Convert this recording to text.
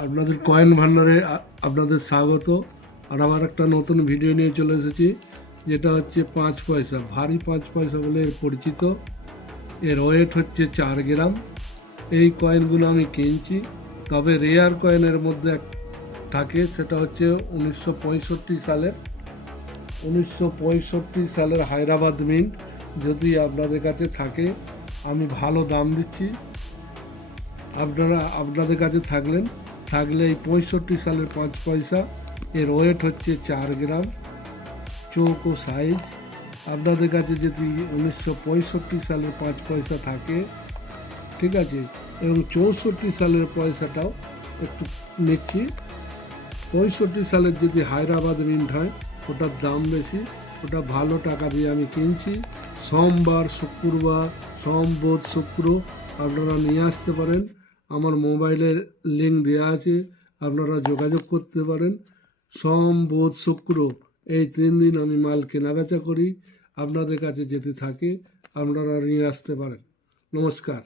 আপনাদের কয়েন ভান্ডারে আপনাদের স্বাগত। আর আবার একটা নতুন ভিডিও নিয়ে চলে এসেছি, যেটা হচ্ছে 5 পয়সা, ভারী 5 পয়সা বলে এর পরিচিত। এর ওয়েট হচ্ছে 4 গ্রাম। এই কয়েনগুলো আমি কিনছি, তবে রেয়ার কয়েনের মধ্যে থাকে, সেটা হচ্ছে 1965 সালের হায়দ্রাবাদ মিন্ট। যদি আপনাদের কাছে থাকে, আমি ভালো দাম দিচ্ছি। আপনাদের কাছে থাকলে এই 65 সালের 5 পয়সা, এর ওয়েট হচ্ছে 4 গ্রাম, চৌকো সাইজ। আপনাদের কাছে যদি 1965 সালের 5 পয়সা থাকে, ঠিক আছে, এবং 64 সালের পয়সাটাও একটু নিচ্ছি। 65 সালের যদি হায়দ্রাবাদ মিন্ট হয়, ওটার দাম বেশি, ওটা ভালো টাকা দিয়ে আমি কিনছি। সোমবার, শুক্রবার, সোম, বুধ, শুক্র আপনারা নিয়ে আসতে পারেন। আমার মোবাইলের লিঙ্ক দেওয়া আছে, আপনারা যোগাযোগ করতে পারেন। সোম, বুধ, শুক্র এই 3 দিন আমি মাল কেনাবেচা করি। আপনাদের কাছে যেতে থাকে, আপনারা নিয়ে আসতে পারেন। নমস্কার।